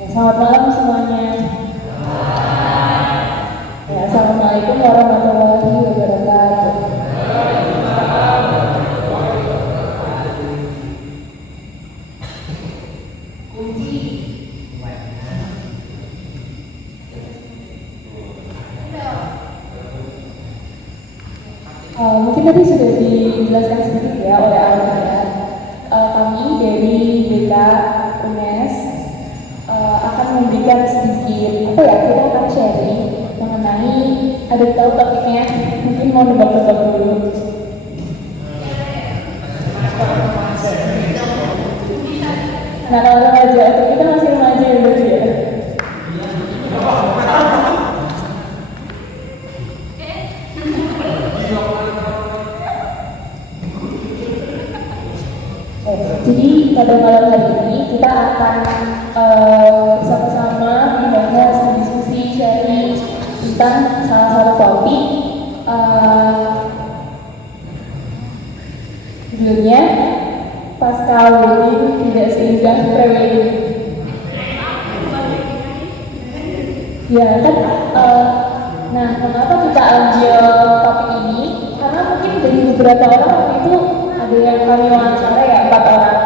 Selamat malam semuanya. Ya, Assalamualaikum warahmatullahi wabarakatuh. Mungkin tadi sudah dijelaskan sedikit ya oleh Alvin. Kami dari BK UNES akan memberikan sedikit kita akan sharing mengenai, ada tahu topiknya, mungkin mau nebak-nebak dulu. Nah, kalau remaja, kita masih remaja ya berarti ya. Jadi pada malam hari ini kita akan sama-sama membahas, diskusi, sharing tentang salah satu topik, judulnya pasca wedding tidak seindah pre-wedding. Ya kan, nah kenapa kita ambil topik ini? Karena mungkin dari beberapa orang waktu itu ada yang kami wawancara ya, 4 orang.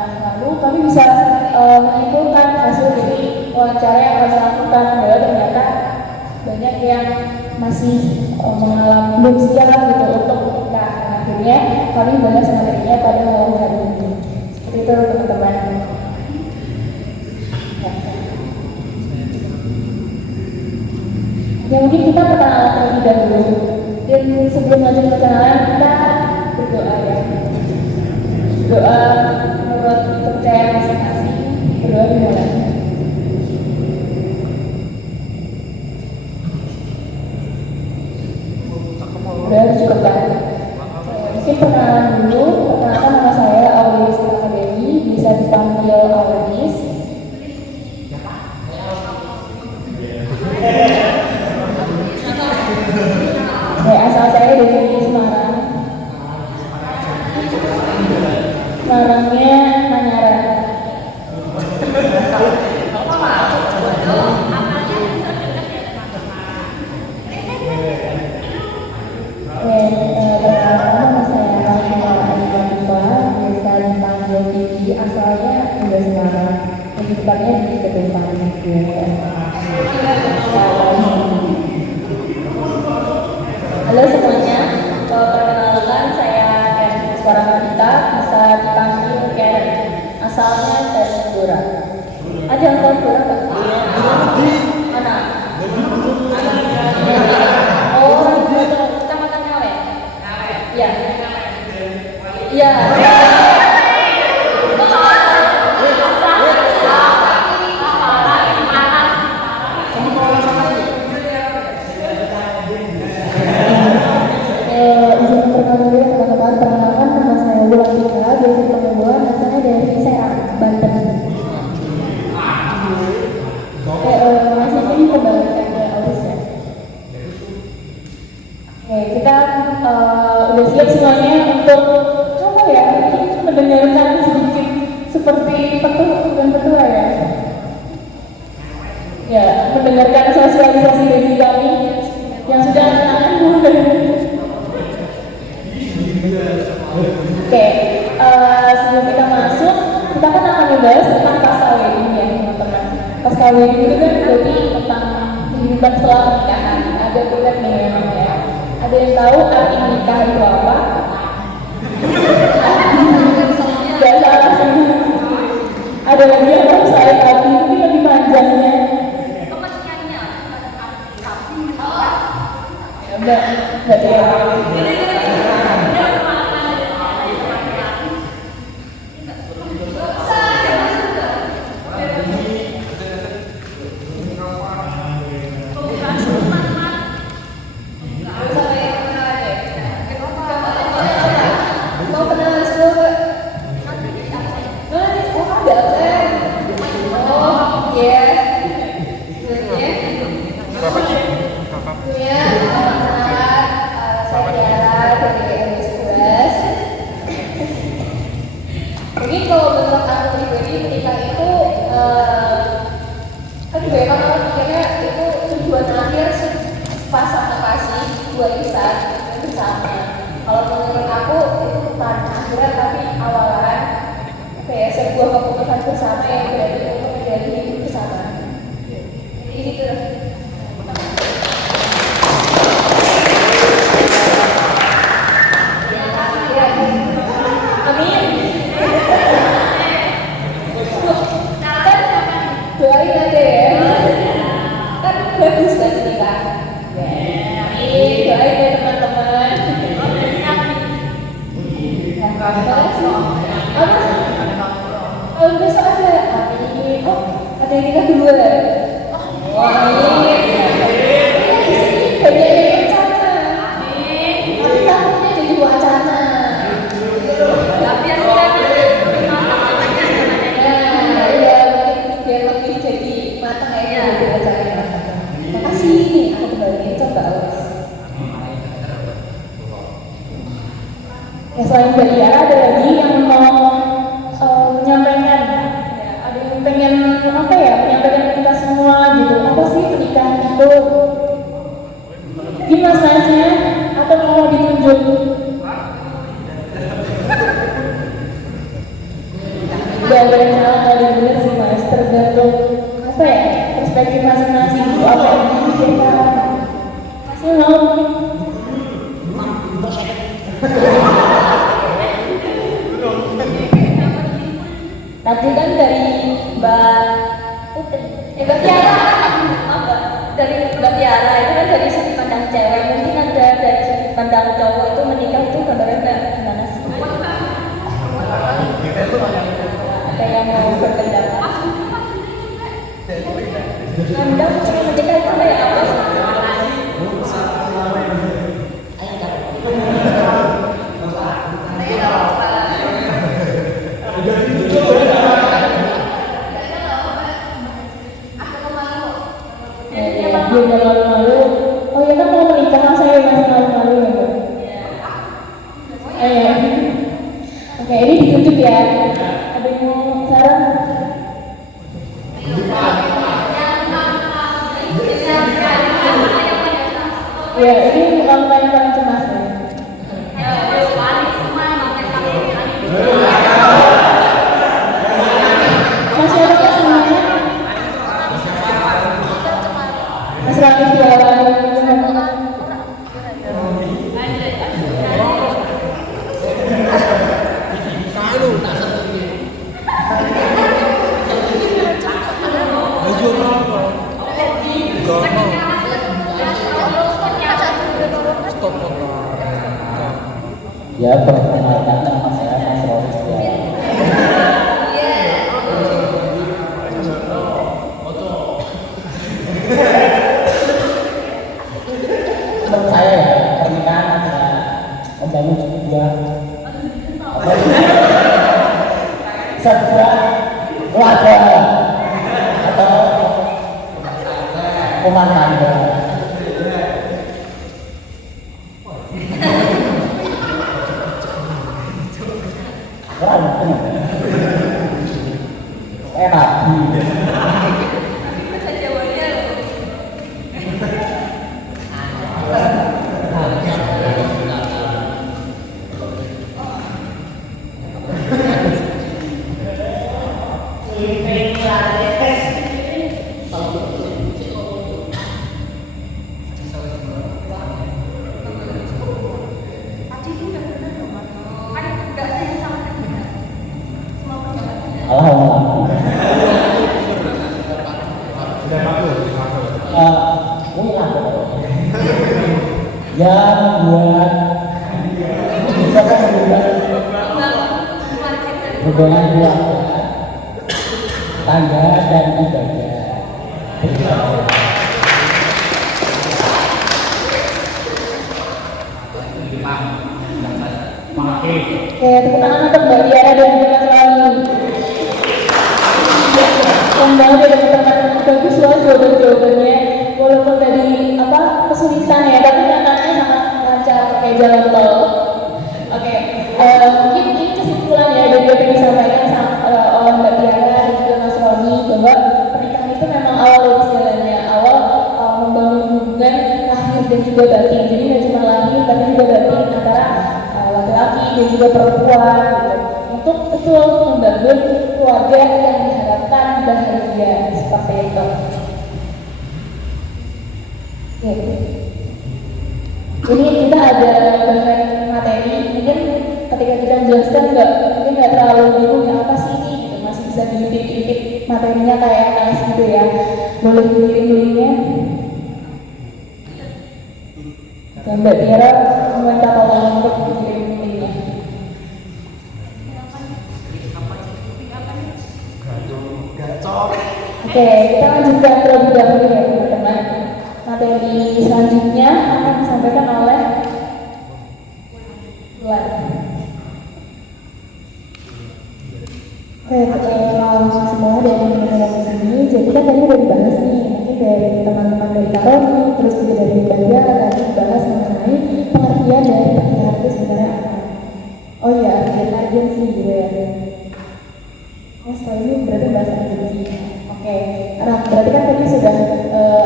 Nah, lalu kami bisa menyimpulkan hasil dari wawancara yang kami lakukan bahwa ternyata banyak yang masih mengalami belum siap gitu untuk menikah. Nah, akhirnya kami bahas materinya pada malam hari ini. Seperti itu teman-teman. Ya, mungkin kita perkenalan terlebih dahulu. Dan sebelum lanjut perkenalan, kita berdoa ya. Doa menurut kepercayaan masing-masing. Berdoa dimulai. Udah cukup kan? Mungkin perkenalan dulu. Perkenalkan, nama saya Aulis Akademi, bisa dipanggil Aulis. Asal saya dari Semarang. Semarangnya Manyaran. Perkenalkan, nama saya Rahma Alifah, bisa dipanggil Vivi, asalnya dari Semarang, tempatnya di Kedung Halo semuanya, perkenalkan saya Karen Suara Kita, bisa dipanggil Karen, asalnya dari Madura. Ada yang tahu Madura nggak? Mana? Oh, Kecamatan Ngawen. Iya. Iya. Udah siap semuanya untuk mendengarkan sedikit seperti petua ya. Ya, mendengarkan sosialisasi dari kami yang sudah akan mulai. Oke, sebelum kita masuk, kita kan akan membahas tentang pasca wedding ya teman-teman. Pasca wedding itu kan berarti tentang kehidupan setelah pernikahan. Ada bulat nih memang ya. Ada yang tahu arti nikah itu apa? Gak salah sih. Ada lagi yang tahu saya tapi mungkin lebih panjangnya. Enggak tahu. bersama ya, berarti untuk menjalani hidup bersama. Jadi gitu. Amin. Kan doain aja ya. Kan bagus kan kita. Amin. Doain ya teman-teman. Apa? Kalau besok aja. Amin. Oh, ada yang nikah dulu ya? Wah, amin. Di sini banyak yang rencana. Tapi takutnya jadi wacana. Iya, mungkin biar lebih jadi matang ya, jadi wacana. Makasih nih, aku kembali coba awas. Ya selain Mbak Tiara ada lagi yang mau menyampaikan, ya, ada yang pengen apa ya, menyampaikan ke kita semua gitu. Apa sih pernikahan itu? Gimana saja atau mau ditunjuk? Gak ada yang salah, gak ada yang benar sih mas, tergantung apa ya, perspektif masing-masing itu apa yang dipikirkan. Masih mau? Tadi kan dari Mbak Tiara, apa? Dari Mbak Tiara itu kan dari sudut pandang cewek, mungkin ada dari sudut pandang cowok itu menikah itu gambarnya gimana sih? Ada yang mau berpendapat? Anda mau menikah itu kayak apa sih? Dia malu-malu. Oh ya kan mau menikah saya masih malu-malu ya Bu. Oke, ini ditunjuk ya. Ada yang mau saran? Ya, ini orang yang paling cemas ya. Masih ada yang semuanya? Masih ada ya, perkenalkan nama saya Mas Roris ya. Menurut saya ya, pernikahan adalah menjalin sebuah keluarga atau rumah tangga. Ya buat bisa kan hubungan keluarga, tangga dan ibadah. Oke, tepuk tangan untuk Mbak Tiara dan Mbak Lani. Kembali dari teman-teman bagus loh jawabannya, walaupun tadi kesulitan ya, tapi nyatanya sangat lancar kayak jalan tol. Oke, mungkin ini kesimpulan ya dari apa yang disampaikan oleh Mbak Tiara dan juga Mas Roni, bahwa pernikahan itu memang awal dari segalanya, awal membangun hubungan lahir dan juga batin. Jadi nggak cuma lahir tapi juga batin antara laki-laki dan juga perempuan gitu. untuk betul membangun keluarga yang diharapkan bahagia seperti itu. Oke. Ini kita ada bahan materi, mungkin ketika kita menjelaskan mungkin nggak terlalu bingung ya apa sih ini, gitu. Masih bisa diintip-intip materinya kayak KS gitu ya. Boleh dikirim linknya. Oke, Mbak Tiara minta tolong untuk dikirim linknya. Oke, kita lanjutkan terlebih dahulu ya teman-teman. Materi selanjutnya akan disampaikan oleh Bulan. Oke, semua dari teman-teman di sini. Jadi kan tadi udah dibahas nih, mungkin dari teman-teman dari Karoni, terus juga dari Banjar tadi dibahas mengenai pengertian dari pernikahan itu sebenarnya apa. Oh iya, agensi gitu ya. Oh, setelah ini berarti bahasa agensi. Oke, nah berarti kan tadi sudah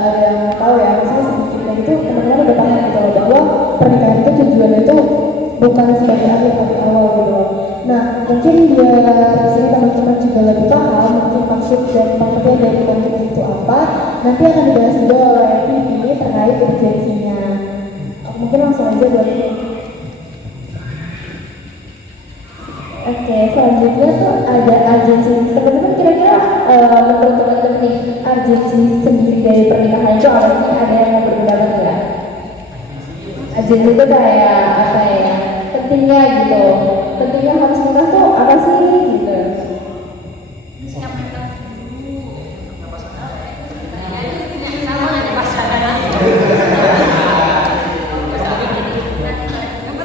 ada yang tahu ya, misalnya sedikitnya itu teman-teman udah paham gitu loh, bahwa pernikahan itu tujuannya itu bukan sebagai akhir tapi awal gitu loh. Nah mungkin biar sini teman-teman juga lebih paham mungkin maksud dan pengertian dari pernikahan itu apa, nanti akan dibahas juga oleh Vivi terkait urgensinya. Mungkin langsung aja buat Oke, selanjutnya tuh ada agensi. Teman-teman kira-kira menurut teman-teman nih, agensi sendiri dari pernikahan itu apa sih? Ada yang mau berpendapat nggak? Agensi itu kayak apa ya? Pentingnya gitu. Pentingnya harus nikah tuh apa sih gitu?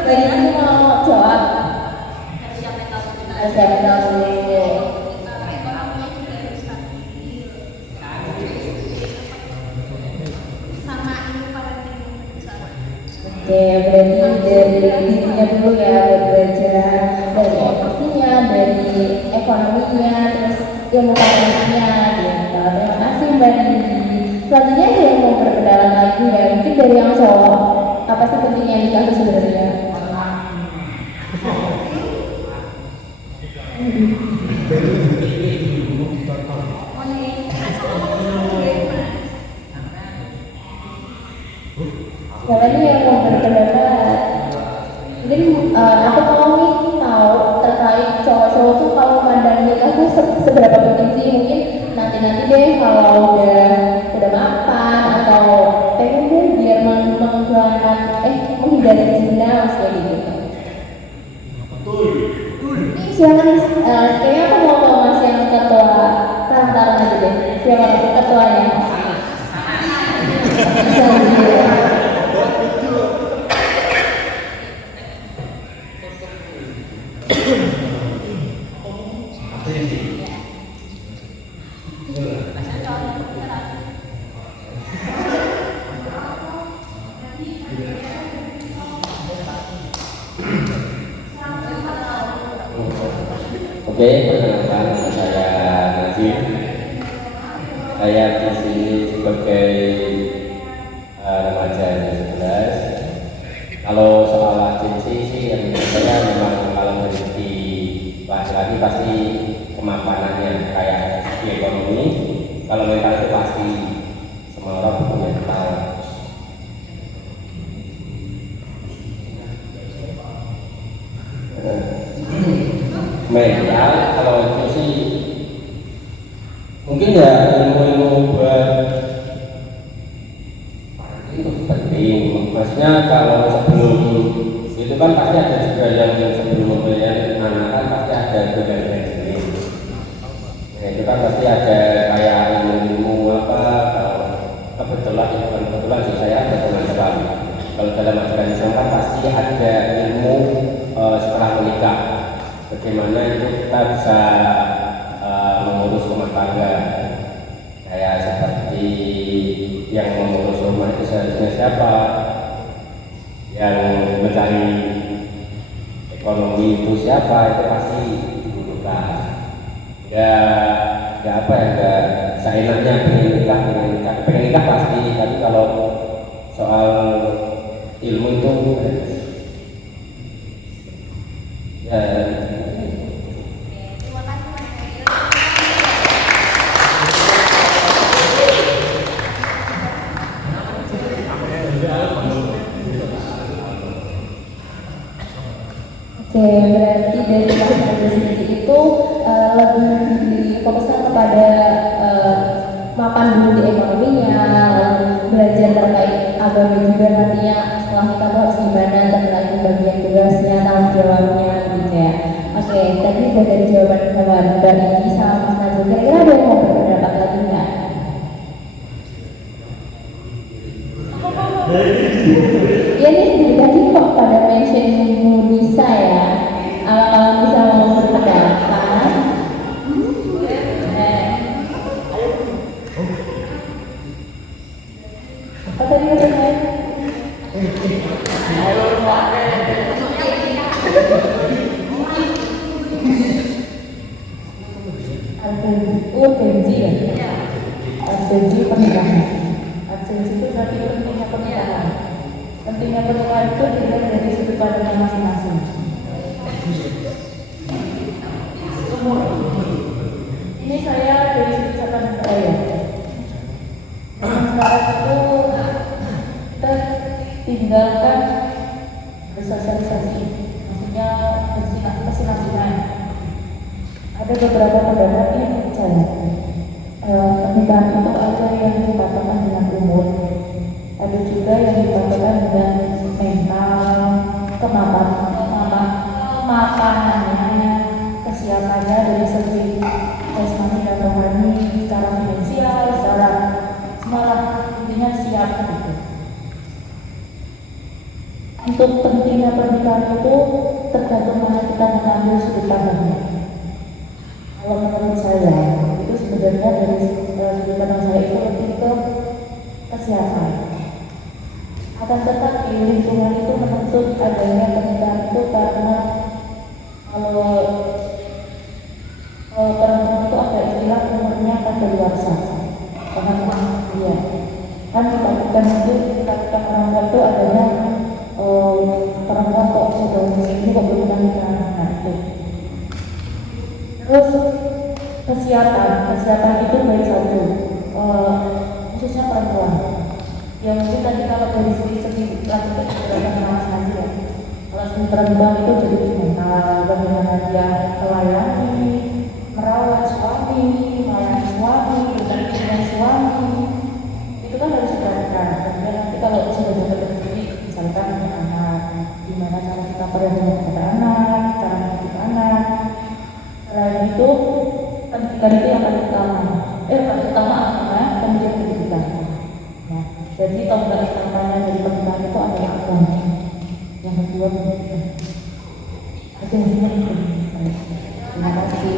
Tadi ini mau jawab. Siapa tahu dulu. Oke, berarti dari dirinya dulu ya, buat belajar dari emosinya, dari ekonominya, terus ilmu pengetahuannya gitu. Terima kasih Mbak Didi. Selanjutnya ada yang mau berkenalan lagi ya, mungkin dari yang cowok. Apa sih pentingnya nikah itu sebenarnya? Kalian ini yang mau berpendapat. Mungkin aku mau nih tahu terkait cowok-cowok tuh kalau mandang nikah tuh seberapa penting sih? Mungkin nanti deh kalau udah mapan atau pengen deh biar menghilangkan menghindari zina kayak gitu. Silakan kayaknya aku mau Mas yang ketua taran aja deh. Siapa ketuanya? Oke, perkenalkan nama saya Nazir. Saya di sini sebagai remaja 11. Kalau soal agensi sih yang saya memang kalau dari laki-laki pasti kemapanannya kayak segi ekonomi. Kalau mental itu pasti semua orang punya tahu. Mental kalau itu sih mungkin ya ilmu-ilmu buat itu penting. Maksudnya kalau sebelum itu kan pasti ada juga yang sebelum membayar anak kan pasti ada budaya sendiri. Nah itu kan pasti ada kayak ilmu apa, kalau kebetulan sih saya ada teman sekali. Kalau dalam ajaran Islam kan pasti ada ilmu setelah menikah. Bagaimana itu kita bisa mengurus rumah tangga, kayak seperti yang mengurus rumah itu seharusnya siapa, yang mencari ekonomi itu siapa, itu pasti dibutuhkan. Ya apa ya, nggak seenaknya pengen nikah pasti, tapi kalau soal ilmu itu ya difokuskan kepada mapan dulu di ekonominya, lalu belajar terkait agama juga nantinya setelah kita tuh harus gimana terkait bagian tugasnya, tanggung jawabnya gitu ya. Oke, tadi udah dari jawaban dari ini sama Mas Najwa. Kira-kira ada yang mau berpendapat lagi nggak? Ya nih tadi kok pada mention bisa ya. Kalau bisa mau berpendapat, apa tadi katanya? Urgensi ya? Urgensi pernikahan. Urgensi itu berarti pentingnya pernikahan. Pentingnya pernikahan itu dilihat dari sudut pandang masing-masing. Ini saya dari sudut pandang saya. Sekarang itu kita tinggalkan bersosialisasi, maksudnya bersinang-sinang. Ada beberapa pendapat yang percaya pernikahan itu ada yang dipatokan dengan umur, ada juga yang dipatokan dengan mental, kematangannya, kesiapannya dari segi jasmani dan rohani, secara finansial, secara semua intinya siap gitu. Untuk pentingnya pernikahan itu tergantung mana kita mengambil sudut pandangnya. Kalau menurut saya itu sebenarnya dari sudut pandang saya itu lebih ke kesiapan. Akan tetapi lingkungan itu menuntut adanya pernikahan itu karena kalau perempuan itu ada istilah umurnya kadaluarsa. Iya. Kan bukan itu kita perempuan itu adanya perempuan kok sudah umur ini kok belum menikah. Nah itu. Terus kesiapan itu baik satu, khususnya perempuan. Ya mungkin tadi kalau dari segi laki-laki berada sama saja ya. Kalau segi perempuan itu jadi mental, bagaimana dia melayani, merawat suami, melayani suami, berganti dengan suami, itu kan harus diperhatikan. Kemudian nanti kalau sudah dapat rezeki, misalkan punya anak, gimana cara kita perhatian kepada anak, cara mendidik anak. Selain itu, pendidikan itu yang paling utama adalah kemudian pendidikan. Nah, jadi tonggak utamanya dari pernikahan itu adalah agama. Yang kedua pendidikan. Itu intinya itu. Terima kasih.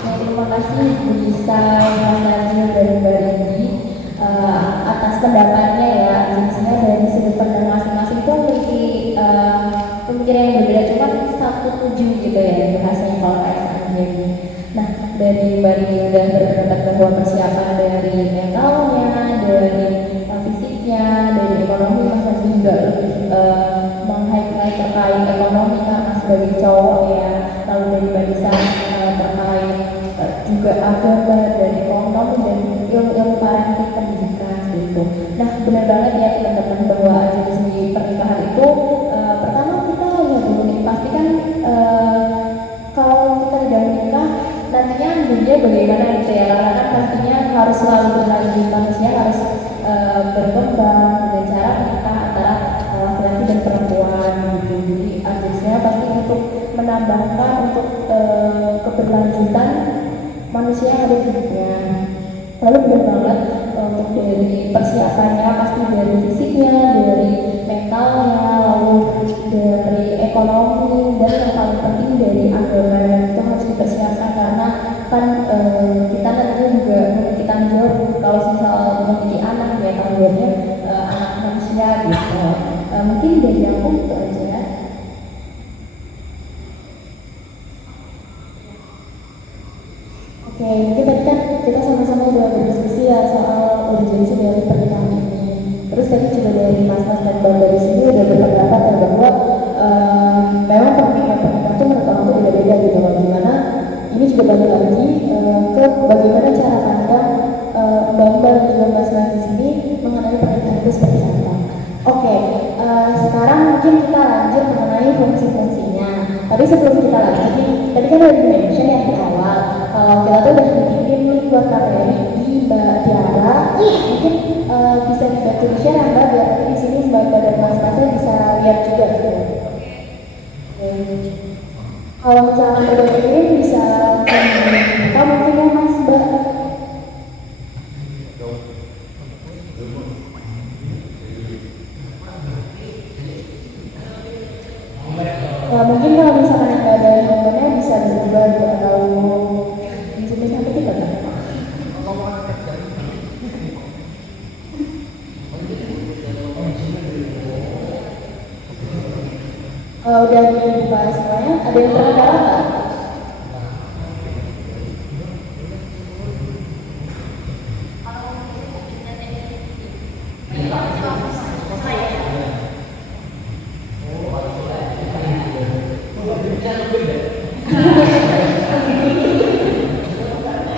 Terima kasih Bu Lisa, Mas Najwa dan Mbak Rini atas pendapatnya ya. Jenisnya dari sudut pandang masing-masing itu memiliki pemikiran yang berbeda, cuma satu tujuh gitu ya bahasanya kalau KSAN ini. Nah, dari Mbak Rini udah berpendapat bahwa persiapan dari mentalnya, dari fisiknya, dari ekonomi, Mas Najwa juga lebih meng-highlight terkait ekonomi karena sebagai cowok ya. Lalu dari Mbak Lisa terkait juga agama dan ekonomi dan ilmu parenting pendidikan gitu. Nah, benar banget ya teman-teman bahwa dari segi pernikahan itu pertama kita lihat dulu nih, pastikan kalau kita tidak menikah nantinya dunia bagaimana gitu ya, karena kan pastinya harus selalu berlanjut, manusia harus berkembang dengan cara menikah antara laki-laki dan perempuan gitu. Jadi agensinya pasti untuk menambahkan untuk keberlanjutan manusia yang ada di dunia. Lalu benar banget untuk dari persiapannya pasti dari fisiknya, dari mentalnya, lalu dari ekonomi, dan yang paling penting dari agama itu harus dipersiapkan karena kan kita nanti juga memiliki tanggung jawab kalau misal memiliki anak ya, tanggung jawabnya anak manusia gitu. Mungkin dari aku itu aja. Oke, mungkin tadi kan kita sama-sama udah berdiskusi ya soal urgensi dari pernikahan ini. Terus tadi juga dari Mas-mas dan Bang dari sini udah berpendapat ya bahwa memang pernikahan itu menurut orang itu beda-beda gitu. Bagaimana ini juga balik lagi ke bagaimana cara pandang Bang dan juga Mas-mas di sini mengenai pernikahan itu seperti apa. Oke, sekarang mungkin kita lanjut mengenai fungsi-fungsinya. Tadi Tapi sebelum kita lanjut nih, tadi kan udah di-mention ya di awal kalau kita tuh udah bikin nih buat materi di Mbak Tiara. Mungkin bisa dibantu share ya Mbak, biar nanti di sini Mbak dan Mas-Masnya bisa lihat juga gitu. Kalau misalnya Mbak kirim bisa buka mungkin ya Mas Mbak. Mungkin kalau misalkan nggak ada handphonenya bisa diubah gitu atau di sini sampai kita kan? Udah dibuka semuanya, ada yang terkendala nggak?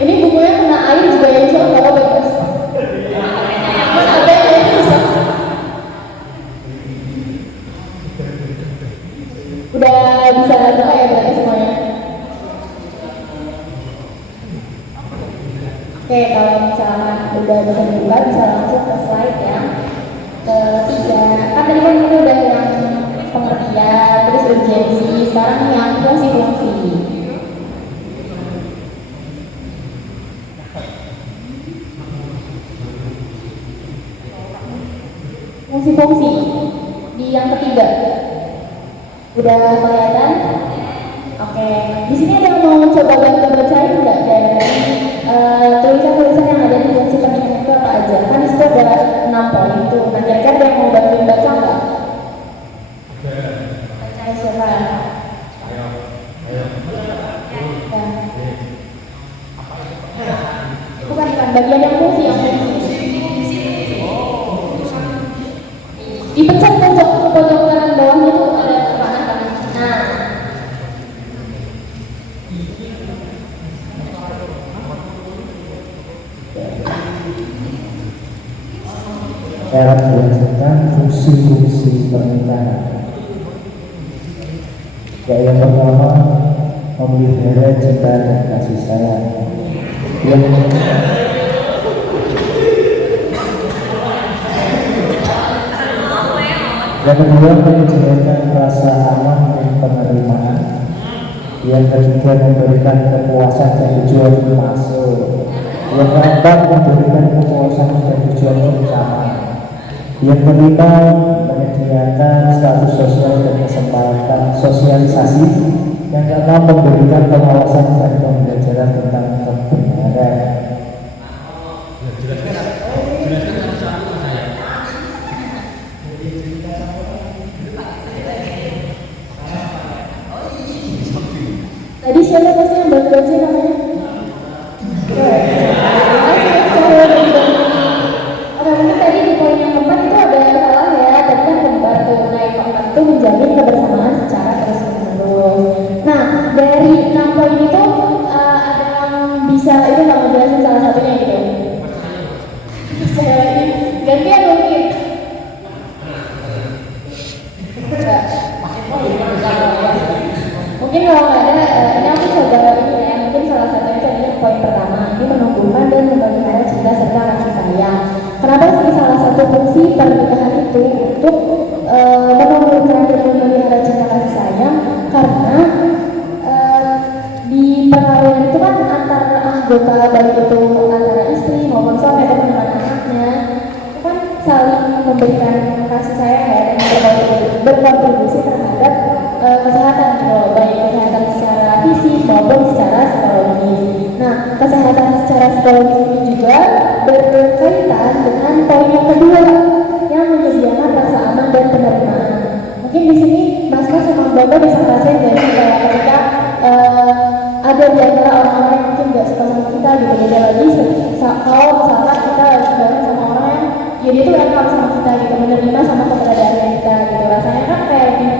Ini bukunya kena air juga ya, so nggak apa-apa Mas. Mas ada yang bisa. Udah bisa buka ya berarti semuanya. Oke, kalau misalnya udah bisa dibuka, bisa langsung ke slide yang ketiga. Kan tadi kan itu udah yang pengertian, terus urgensi, sekarang yang fungsi-fungsi. Fungsi-fungsi di yang ketiga udah kelihatan? Oke, di sini ada yang mau coba bantu bacain nggak dari tulisan-tulisan yang ada di fungsi pendidikan itu apa aja? Kan di situ ada 6 poin tuh. Nah, kira-kira ada yang mau bantuin baca nggak? Baca siapa? Bukan bagian yang fungsi, yang fungsi. Dipencet pojok kanan bawahnya tuh ada mana kan? Nah, Era melanjutkan fungsi-fungsi pernikahan. Yang pertama, memelihara cinta dan kasih sayang. Yang kedua, menyediakan rasa aman dan penerimaan. Yang ketiga, memberikan kepuasan dan tujuan masuk. Yang keempat, memberikan kepuasan dan tujuan bersama. Yang kelima, menyediakan status sosial dan kesempatan sosialisasi. Yang keenam, memberikan pengawasan dan pembelajaran tentang kebenaran. tadi siapa sih yang baca namanya? Oke, mungkin tadi di poin yang keempat itu ada yang salah ya. Tadi kan kembar tuh, naik keempat itu menjamin kebersamaan secara terus-menerus. Nah, dari 6 poin itu ada yang bisa itu nggak menjelaskan salah satunya gitu? Gantian mungkin. Enggak. Mungkin kalau nggak ada, ini aku coba ini ya. Mungkin salah satunya tadi poin pertama, ini menumbuhkan dan memelihara cinta serta kasih sayang. Kenapa sih salah satu fungsi pernikahan itu untuk menumbuhkan dan memelihara cinta kasih sayang? Karena di perkawinan itu kan antar anggota, baik itu antara istri maupun suami atau anak-anaknya, itu kan saling memberikan kasih sayang ya, dan berkontribusi terhadap kesehatan gitu, baik kesehatan secara fisik maupun secara psikologis. Nah, kesehatan secara psikologis ini juga berkaitan dengan poin yang kedua yang menyediakan rasa aman dan penerimaan. Mungkin di sini Mas sama Bapak bisa ngerasain gak sih kayak ketika ada di antara orang-orang yang mungkin gak suka sama kita gitu, beda lagi kalau misalkan kita lagi bareng sama orang yang ya dia tuh welcome sama kita gitu, menerima sama keberadaan kita gitu, rasanya kan kayak lebih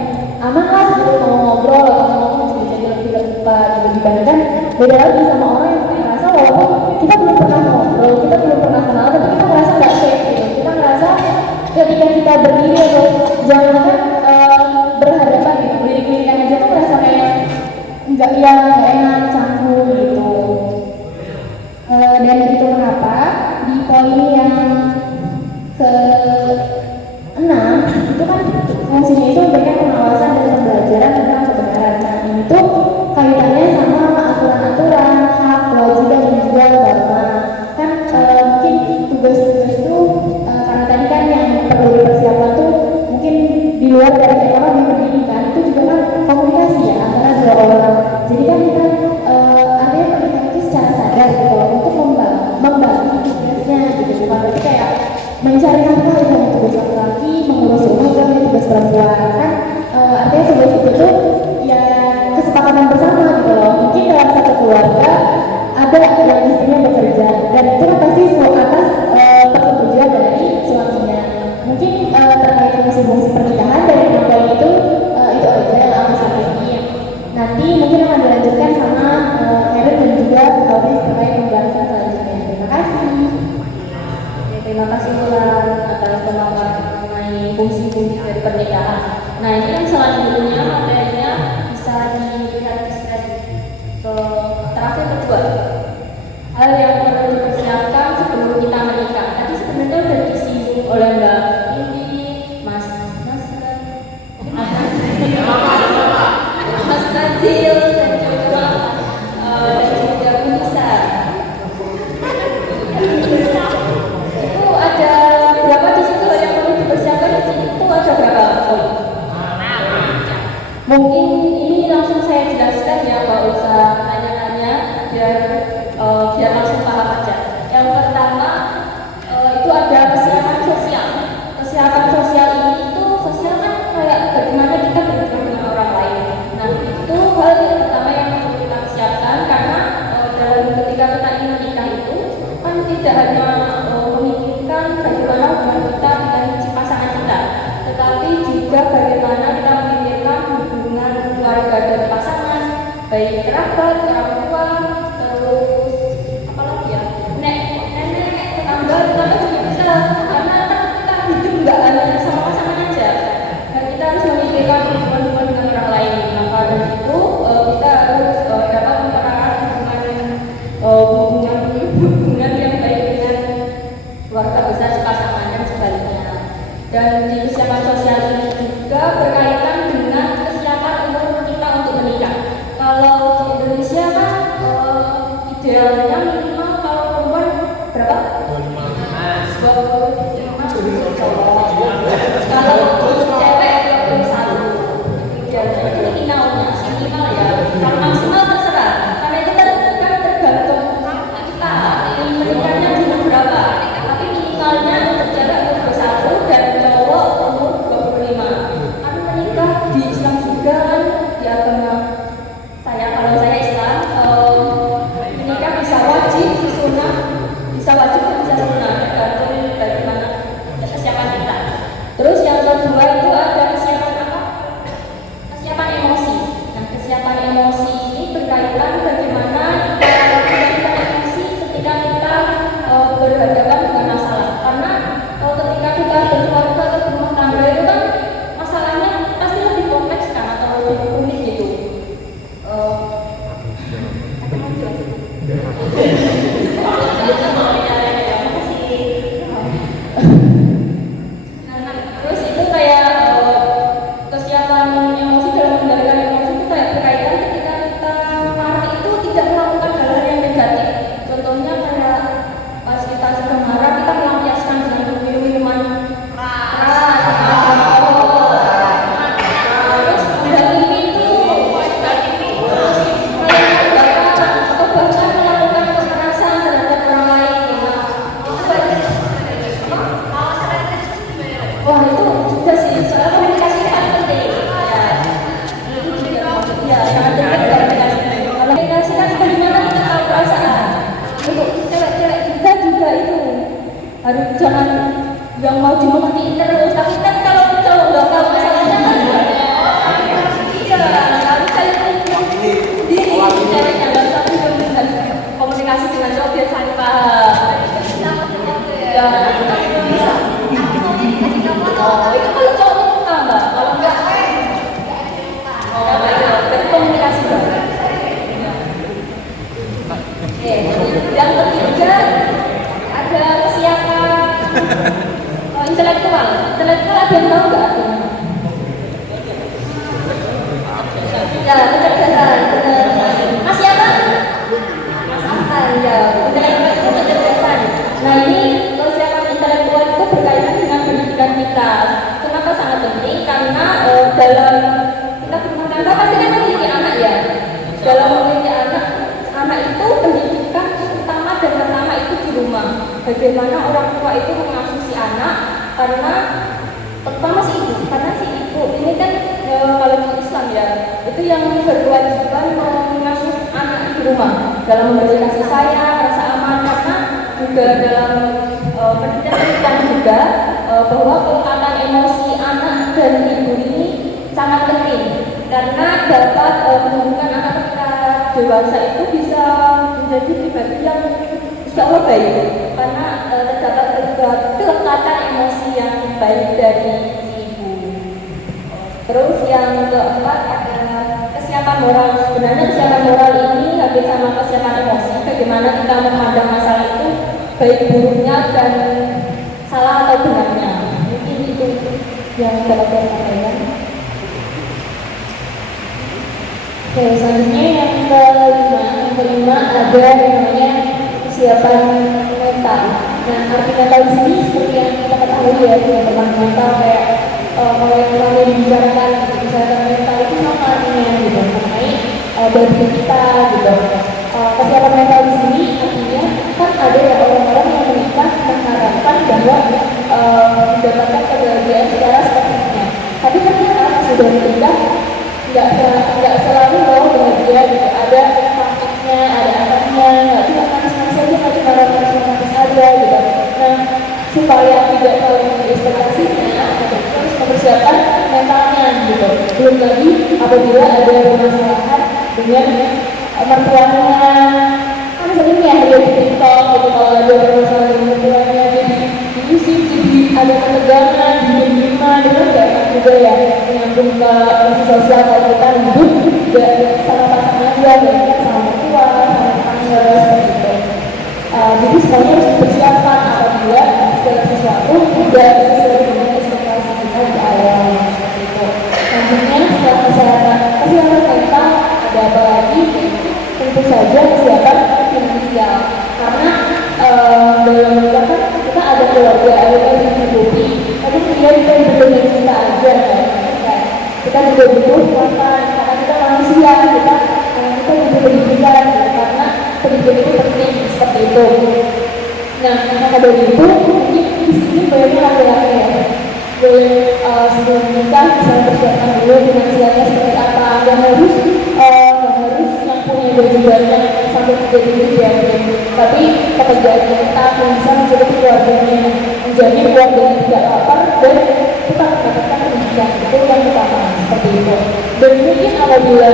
aman lah gitu, mau ngobrol atau ngomong juga jadi lebih terbuka gitu, dibandingkan beda lagi sama orang yang kita ngerasa walaupun kita belum pernah ngobrol, kita belum pernah kenal, tapi kita ngerasa gak safe gitu, kita ngerasa ketika kita berdiri atau jangan berhadapan gitu, berdiri-berdirikan aja tuh ngerasa kayak juga yang nggak enak canggung gitu. Dan itu kenapa di poin yang ke-6 itu kan fungsinya itu memberikan pengawasan dan pembelajaran tentang kebenaran. Nah ini tuh kaitannya sama aturan-aturan, hak, kewajiban dan juga agama. Kan mungkin tugas-tugas itu karena tadi kan yang perlu dipersiapkan tuh mungkin di luar dari tema di pendidikan itu juga kan komunikasi ya antara dua orang. Jadi kan kita artinya pendidikan itu secara sadar gitu loh, untuk membagi tugasnya gitu, bukan berarti kayak mencari nafkah itu hanya tugas laki-laki, mengurus rumah itu hanya tugas perempuan kan. Artinya tugas itu tuh ya kesepakatan bersama gitu loh. Mungkin dalam satu keluarga ada yang istrinya bekerja dan itu kan pasti atas persetujuan dari suaminya. Mungkin terkait fungsi-fungsi pernikahan dari poin itu aja yang aku sampaikan. Nanti mungkin akan dilanjutkan sama Kevin dan juga Tauris terkait pembahasan selanjutnya. Terima kasih. Ya, terima kasih Bulan atas pemaparan mengenai fungsi-fungsi dari pernikahan. Nah ini yang selanjutnya materinya bisa dilihat di slide terakhir kedua. Hal yang perlu dipersiapkan sebelum kita menikah. Tadi sebenarnya sudah disinggung oleh Mbak Indi, Mas Nazil dan juga Bunisa. Itu ada berapa di situ yang perlu dipersiapkan di sini itu ada berapa? Mungkin ini langsung saya jelaskan ya, nggak usah tanya-tanya biar langsung paham aja. Yang pertama itu ada kesiapan sosial. Kesiapan sosial ini itu sosial kan kayak bagaimana kita berhubungan dengan orang lain. Nah itu hal yang pertama yang perlu kita siapkan karena dalam ketika kita ingin menikah itu kan tidak hanya memikirkan bagaimana hubungan kita dengan si pasangan kita, tetapi juga bagaimana kita memikirkan hubungan keluarga dari pasangan, baik kerabat, orang tua, terus apalagi ya, nenek, tetangga juga bisa, karena kita hidup nggak hanya sama pasangan aja. Dan kita harus memikirkan hubungan dengan orang lain. Maka dari itu kita harus dapat mempererat hubungan yang baik dengan keluarga besar pasangan dan sebaliknya. Dan di kesiapan sosial ini juga berkaitan dengan kesiapan umur kita untuk menikah. Kalau di Indonesia kan idealnya minimal kalau perempuan berapa? 25. Kalau cewek 21. Idealnya itu minimalnya, minimal ya. Kalau maksimal terserah. Karena itu kan tergantung kita ingin menikahnya di umur berapa. Tapi minimalnya untuk cewek umur 21 dan cowok umur 25. Kan menikah di Islam juga kan di agama kalau saya Islam menikah bisa wajib, sunnah, bisa wajib dan bisa sunnah, tergantung bagaimana kesiapan kita. Terus yang kedua itu ada kesiapan apa? Kesiapan emosi. Nah kesiapan emosi ini berkaitan bagaimana kita melakukan emosi ketika kita berhadapan dengan masalah. Karena ketika kita berkeluarga atau berumah tangga itu kan masalahnya pasti lebih kompleks kan atau lebih rumit gitu. Terus itu kayak kesiapan emosi dalam mengendalikan emosi itu kayak berkaitan ketika kita marah itu tidak melakukan hal-hal yang negatif. Contohnya kayak pas kita sedang marah kita melampiaskan dengan minum-minuman keras, terus mendaki pintu, atau bahkan melakukan kekerasan terhadap orang lain. Wah itu juga sih, soal komunikasi kan penting. Ya, itu juga ya sangat penting komunikasi. Kalau komunikasi kan bagaimana kita tahu perasaan. Untuk cewek-cewek juga itu harus jangan yang mau dimengertiin terus. Tapi kan kalau cowok nggak tahu masalahnya kan iya, harus saya sendiri ceweknya nggak usah komunikasi dengan cowok biar saling paham. Ya, bisa. Itu kalau cowok itu paham mbak, kalau enggak berarti komunikasi mbak. Oke, yang ketiga ada kesiapan intelektual. Intelektual ada yang tahu nggak? Ya, kecerdasan. Benar. Mas siapa? Mas Ahsan. Ya, intelektual itu kecerdasan. Nah ini kesiapan intelektual itu berkaitan dengan pendidikan kita. Kenapa sangat penting? Karena dalam kita berumah tangga pasti kan memiliki anak ya. Dalam memiliki anak itu pendidikan utama dan pertama itu di rumah. Bagaimana orang tua itu mengasuh si anak, karena pertama si ibu, karena si ibu ini kan kalau di Islam ya, itu yang berkewajiban mengasuh anak di rumah dalam memberi kasih sayang, rasa aman, karena juga dalam pendidikan juga bahwa kelekatan emosi anak dan ibu ini sangat penting karena dapat menumbuhkan anak ketika dewasa itu bisa menjadi pribadi yang insya Allah baik karena terdapat kelekatan emosi yang baik dari si ibu. Terus yang keempat ada kesiapan moral. Sebenarnya kesiapan moral ini hampir sama kesiapan emosi. Bagaimana kita memandang masalah itu baik buruknya dan salah atau benarnya. Mungkin itu yang dapat saya sampaikan. Oke, selanjutnya yang kelima ada yang namanya kesiapan mental. Nah, arti mental di sini seperti yang kita ketahui ya, tentang mental kayak kalau yang kami bicarakan kesehatan mental itu sama artinya gitu, mengenai badan kita gitu. Kesiapan mental di sini artinya kan ada ya orang-orang yang menikah mengharapkan bahwa mendapatkan kebahagiaan secara spesifiknya. Tapi ternyata sudah menikah nggak selalu mau bahagia gitu. Ada konfliknya, ada apanya, nggak cuma manis-manis saja, nggak cuma manis-manis saja gitu. Nah, supaya tidak terlalu ekspektasinya, harus mempersiapkan mentalnya gitu. Belum lagi apabila ada permasalahan dengan mertuanya, kan sering ya dia di TikTok gitu, kalau ada permasalahan dengan mertuanya jadi diusir, jadi ada ketegangan, diterima, dengan nggak juga ya menyambung ke fungsi sosial kalau kita hidup juga sama pasangannya, dan sama mertua, sama tetangga seperti itu. Jadi semuanya harus dipersiapkan apabila segala sesuatu tidak sesuai dengan ekspektasi kita di awal seperti itu. Selanjutnya setelah kesiapan mental ada apa lagi? Tentu saja kesiapan finansial, karena dalam nikah kan kita ada keluarga, ada yang hidupi, tapi dia kita hidup dengan kita aja kan. Kita juga butuh makan, karena kita manusia, kita butuh pendidikan, karena pendidikan itu penting seperti itu. Nah, maka dari itu mungkin di sini banyak laki-laki ya, boleh sebelum nikah bisa mempersiapkan dulu finansialnya seperti apa, yang harus yang punya gaji banyak sampai 3.000 ya. Tapi pekerjaan kita yang bisa mencukupi keluarganya, menjadi keluarga yang tidak lapar dan kita mendapatkan pendidikan, itu yang utama seperti itu. Dan mungkin apabila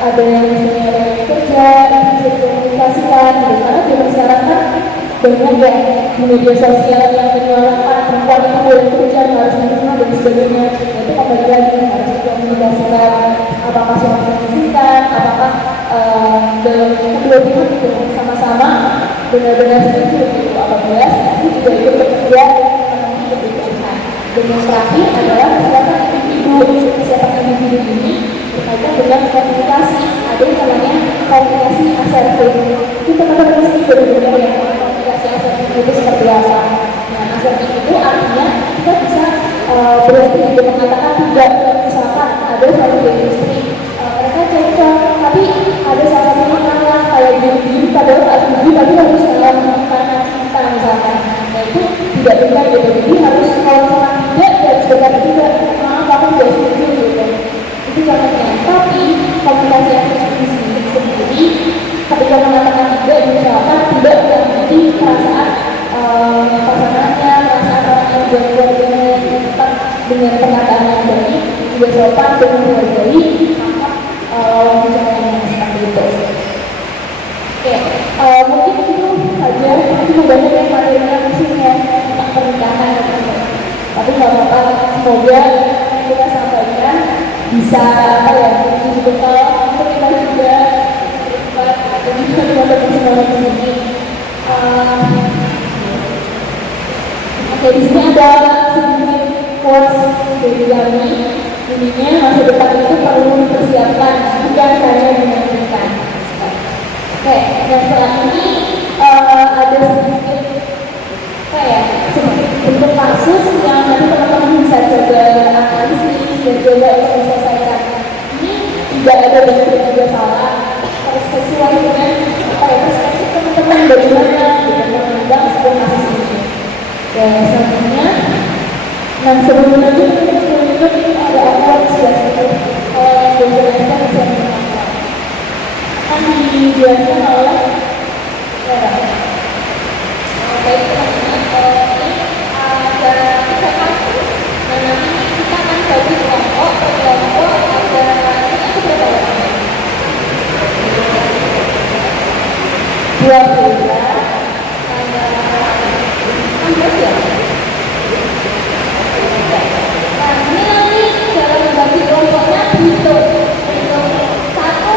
ada yang misalnya ada yang kerja, bisa dikomunikasikan gitu. Karena zaman sekarang kan banyak ya di media sosial yang menyuarakan perempuan itu boleh kerja, harus menerima dan sebagainya. Itu kembali lagi harus dikomunikasikan apakah suami mengizinkan, apakah dalam kedua pihak itu sama-sama benar-benar setuju gitu. Apabila setuju juga ikut bekerja memenuhi kebutuhan. Dan yang terakhir adalah kesiapan individu. Kesiapan individu ini berkaitan dengan komunikasi. Ada yang namanya komunikasi asertif. Itu teman-teman di sini benar-benar ya komunikasi asertif itu seperti apa. Nah, asertif itu artinya kita bisa berarti juga mengatakan tidak. Misalkan ada suatu industri mereka cocok, tapi ada salah satu yang kalah kayak diri padahal tak setuju, tapi harus kalah karena cinta misalkan. Nah itu tidak benar gitu. Jadi harus kalau misalkan tidak dan berkata juga maaf aku tidak setuju gitu. Itu contohnya. Tapi komunikasi asertif di sini sendiri ketika mengatakan tidak misalkan tidak memiliki perasaan pasangannya, perasaan orang yang keluarganya tetap dengan perkataan yang baik, juga sopan dan menghargai lawan bicaranya seperti itu. Oke, mungkin itu saja. Itu banyak yang materinya khususnya tentang pernikahan. Tapi nggak apa-apa. Semoga kita sampaikan bisa apa ya, lebih bekal untuk kita juga teman-teman semuanya di sini. Oke, di sini ada sedikit quotes dari kami. Intinya masa depan itu perlu dipersiapkan, bukan hanya menantikan. Oke, dan setelah ini ada sedikit sedikit bentuk kasus yang nanti teman-teman bisa coba analisis dan coba untuk diselesaikan. Ini tidak ada benar dan juga salah, harus sesuai dengan perspektif teman-teman bagaimana kita memandang sebuah kasus ini. Dan selanjutnya, sebelumnya itu ada awal jelas itu dijelaskan bisa mengatakan akan dijelaskan oleh baik teman-teman, ini ada 3 kasus dan nanti kita akan bagi kelompok per kelompok, ada ini berapa orang? 12, ada 16 ya? Nah, ini nanti dalam membagi kelompoknya untuk satu,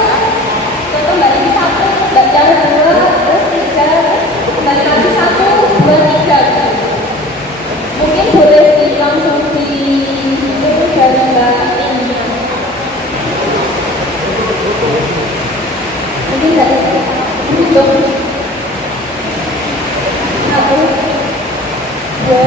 kembali 1, baca 2, terus 3, kembali lagi 1, 2, 3. Mungkin boleh langsung dihitung dari Mbak ini. Mungkin dari hitung 1, 2,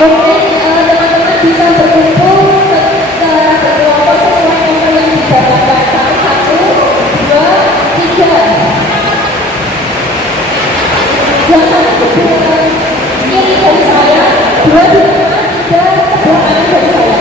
mungkin teman-teman bisa berkumpul secara berkelompok sesuai nomor yang didapatkan. 1, 2, 3. Jangan sebelah kiri dari saya, 2 di tengah, 3 sebelah kanan dari saya.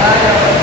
Ayo.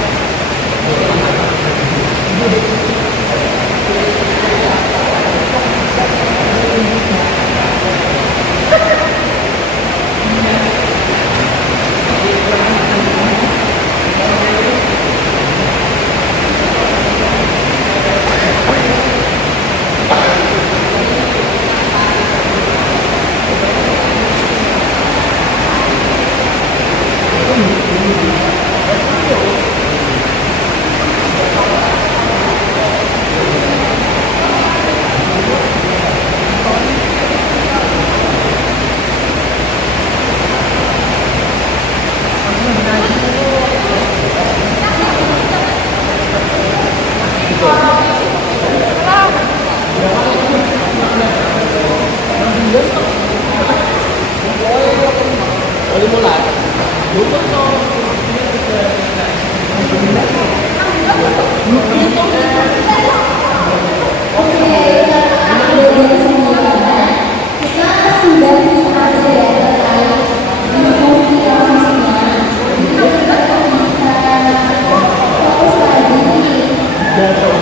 sudah ada ya terkait diskusi transisinya. Jadi kita bisa fokus lagi nih. Yes.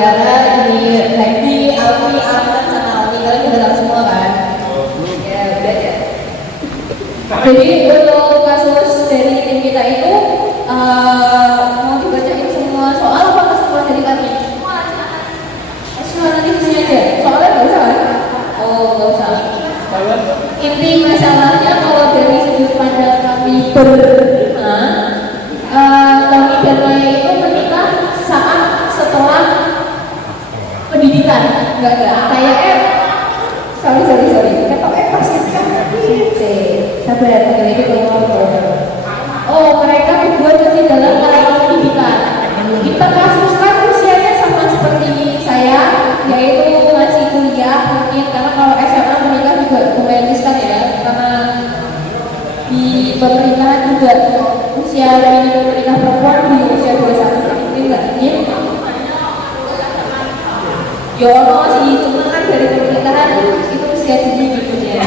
Tiara, ini Randy, Alfi, Arman, sama Alfi. Kalian udah tahu semua kan? Ya udah aja. Jadi untuk kasus dari tim kita itu mau dibacain semua soal apa kesimpulan dari kami? Semua nanti di sini aja. Soalnya nggak usah kan? Oh nggak usah. Inti masalahnya kalau dari sudut pandang kami berlima, Tommy dan Maya itu menikah saat setelah pendidikan. Nggak ada kayaknya. Sorry. Ketoknya pasti kan. Sabar, itu oh mereka berdua masih dalam tahap pendidikan. Kita kasuskan usianya sama seperti saya, yaitu masih kuliah mungkin, karena kalau SMA menikah juga lumayan riskan ya, karena di pernikahan juga usia minimum menikah perempuan di usia 21 tahun enggak mungkin. Ya masih cuma kan dari pernikahan itu usia dini gitu ya.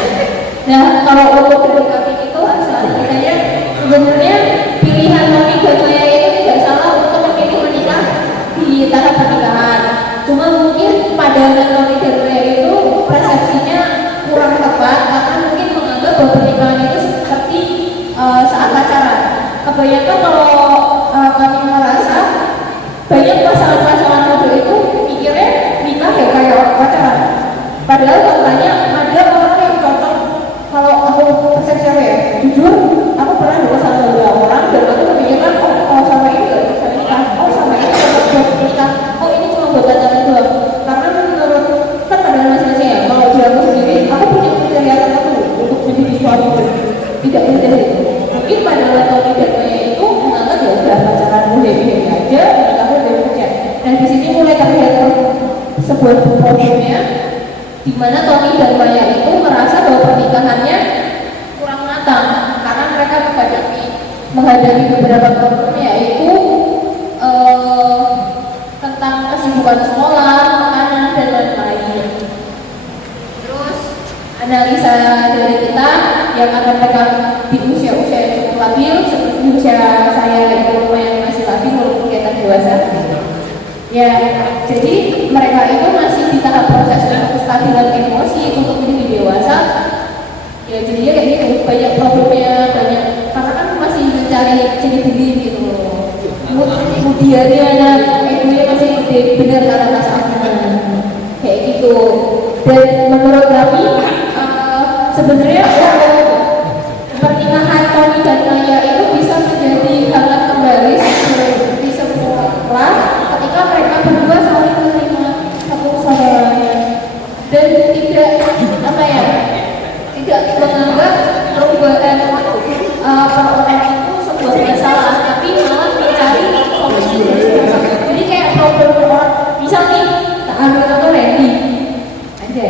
Nah kalau untuk dari kami itu saat kitanya sebenarnya pilihan kami dan saya itu tidak salah untuk memilih menikah di tahap pernikahan. Cuma mungkin pandangan kami dan saya itu persepsinya kurang tepat karena mungkin menganggap bahwa pernikahan itu seperti saat pacaran. Kebanyakan kalau kami merasa banyak pasangan-pasangan muda itu mikirnya nikah ya kayak orang pacaran. Padahal katanya ada orang yang cocok. Kalau aku persepsi ya, jujur aku pernah dengar sama dua orang dan aku kepikiran oh sama ini gak bisa nikah, oh sama ini cocok buat nikah, oh ini cuma buat pacaran doang. Karena menurut kan pada masing-masing ya, kalau di aku sendiri aku punya kriteria tertentu untuk menjadi suami tidak mudah itu. Mungkin pada Tommy dan Maya itu menganggap ya udah pacaran mudah aja, nikahnya udah aja. Nah di sini mulai terlihat sebuah problemnya, di mana Tommy dan Maya itu merasa bahwa pernikahannya kurang matang karena mereka menghadapi beberapa problem, yaitu tentang kesibukan sekolah, makanan dan lain-lain. Terus analisa dari kita yang akan mereka di usia-usia yang cukup labil seperti usia saya itu lumayan masih labil walaupun kita dewasa. Ya, jadi mereka itu masih di tahap proses kestabilan emosi untuk menjadi dewasa. Ya, jadinya kayak gitu, banyak problemnya, banyak karena kan masih mencari jadi diri gitu loh. Kemudiannya dan egonya masih gede, benar kata Mas Afnan, kayak gitu. Dan menurut kami sebenarnya pernikahan Tommy dan Maya itu bisa menjadi hangat kembali di semua kelas ketika mereka berdua saling menerima satu sama lain dan tidak tidak menganggap perubahan perubahan itu sebuah masalah, tapi malah mencari solusi dari masalah. Jadi kayak problem orang, misal nih tak ambil contoh Randy aja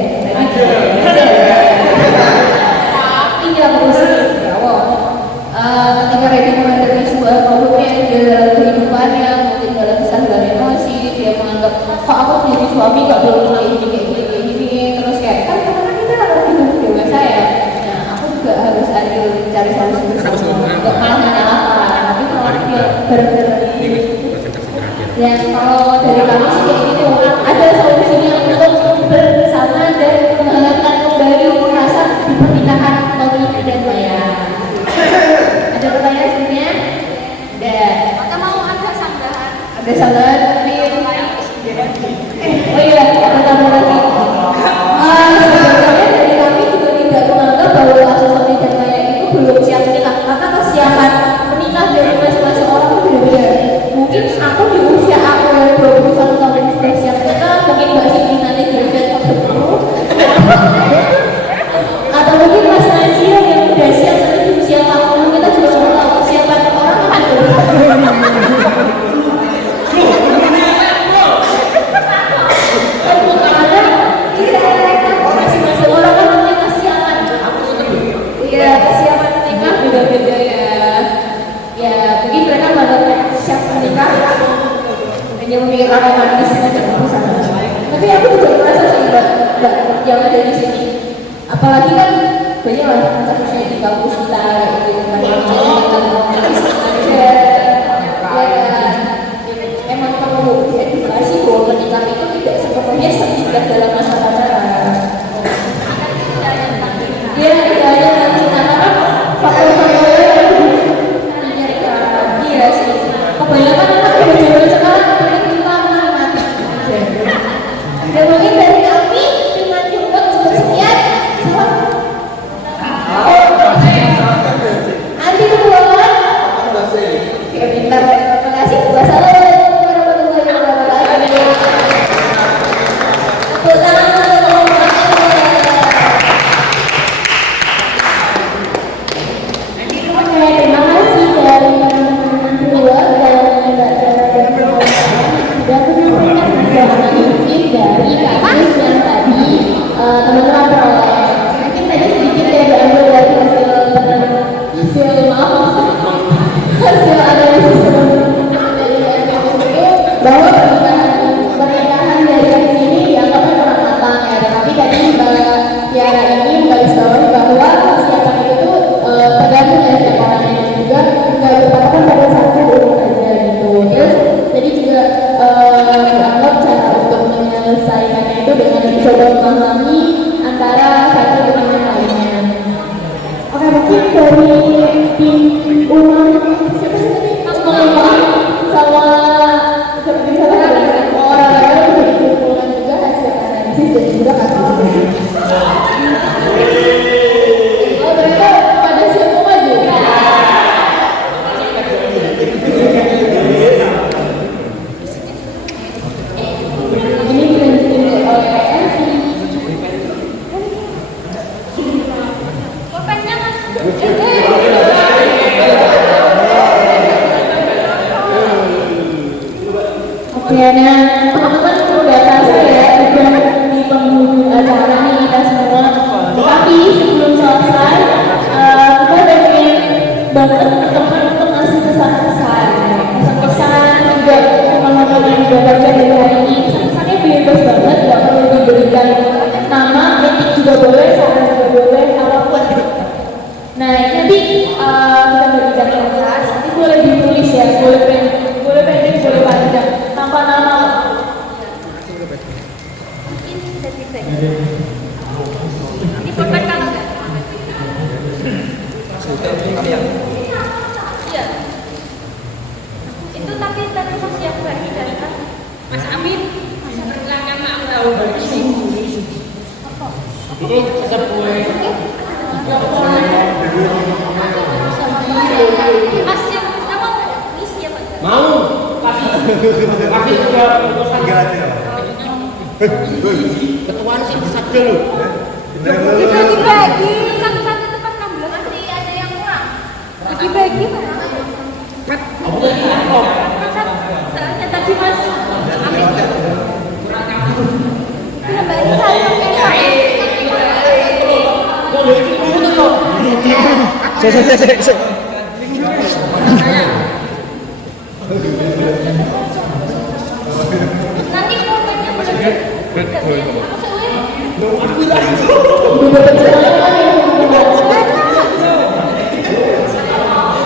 iya terus ya Allah ketika Randy menghadapi sebuah problemnya dia dalam kehidupannya, mungkin dalam kesadaran emosi, dia menganggap kok aku jadi suami gak boleh kayak gini terus kayak kan karena kita harus hidup dewasa ya. Nah aku juga harus adil cari solusi bersama, gak malah menyalahkan tapi malah dia bareng-bareng. Dan kalau dari kami sih kayak gitu, ada solusinya untuk bersama dan menghangatkan kembali rasa di pernikahan Tommy dan Maya. Ada pertanyaan sebelumnya? Ada. Atau mau ada sanggahan? Ada sanggahan mungkin? Oh iya, ada tambah lagi. Sebenarnya dari kami juga tidak menganggap bahwa kasus Tommy dan Maya itu belum siap menikah, karena kesiapan menikah dari masing-masing orang itu beda-beda. Mungkin aku di usia aku yang 21 tahun sudah siap menikah, mungkin Mbak Cindy nanti di usia 40 atau mungkin Mas Najia yang udah siap nanti di usia 40. Kita juga semua tahu kesiapan orang kan masing-masing orang kan punya kesiapan. Iya, kesiapan menikah beda-beda ya. Ya, mungkin mereka baru siap menikah hanya memikirkan romantis macam urusan. Tapi aku juga merasa sih mbak yang ada di sini. Apalagi kan banyak lah kasusnya di kampus kita gitu kan yang romantis aja. Ya kan, emang perlu edukasi bahwa menikah itu nah teman-teman udah terasa ya udah di penghujung acara nih kita semua. Tapi sebelum selesai kita pengen banget teman-teman untuk ngasih pesan-pesan juga teman-teman yang didapatkan dari hari ini. Pesan-pesannya bebas banget, nggak perlu diberikan nama, kritik juga boleh, saran juga boleh, apapun. Nah ini nanti kita bagikan kertas, nanti boleh ditulis ya, boleh pendek, boleh panjang, tanpa nama. Ini pulpen kamu nggak? Iya. Itu tapi tadi pas yang lagi dari kan Mas Amin. Belakang mak tahu. Ini sepuh. Mas yang kamu ngisi apa? Mau kasih juga ketuaan sih bisa dulu. Dibagi-bagi satu-satu itu pas kamu bilang masih ada yang kurang. Dibagi mana? Soalnya tadi Mas Amin bagi satu nanti pulpennya boleh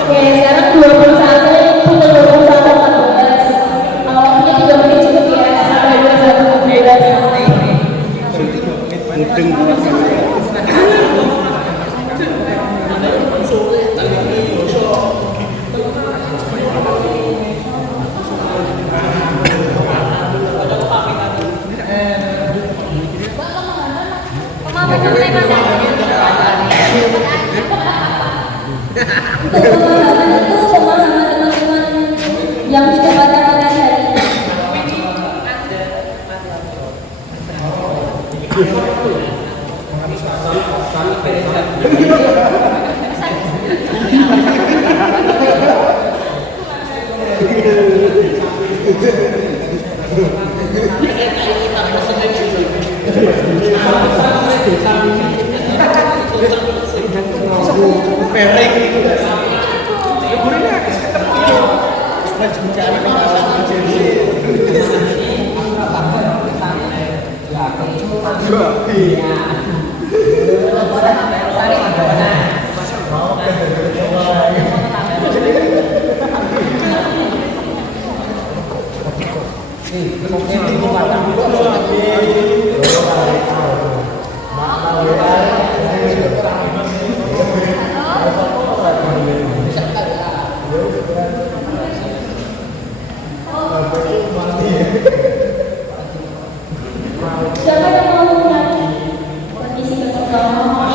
Oke, sekarang 21 pukul 21.14. Awalnya 3 menit cukup ya, sampai 21. Untuk pemahaman itu pemahaman teman-teman yang didapatkan pada hari ini. Siapa yang mau menyanyi? Isi bersama.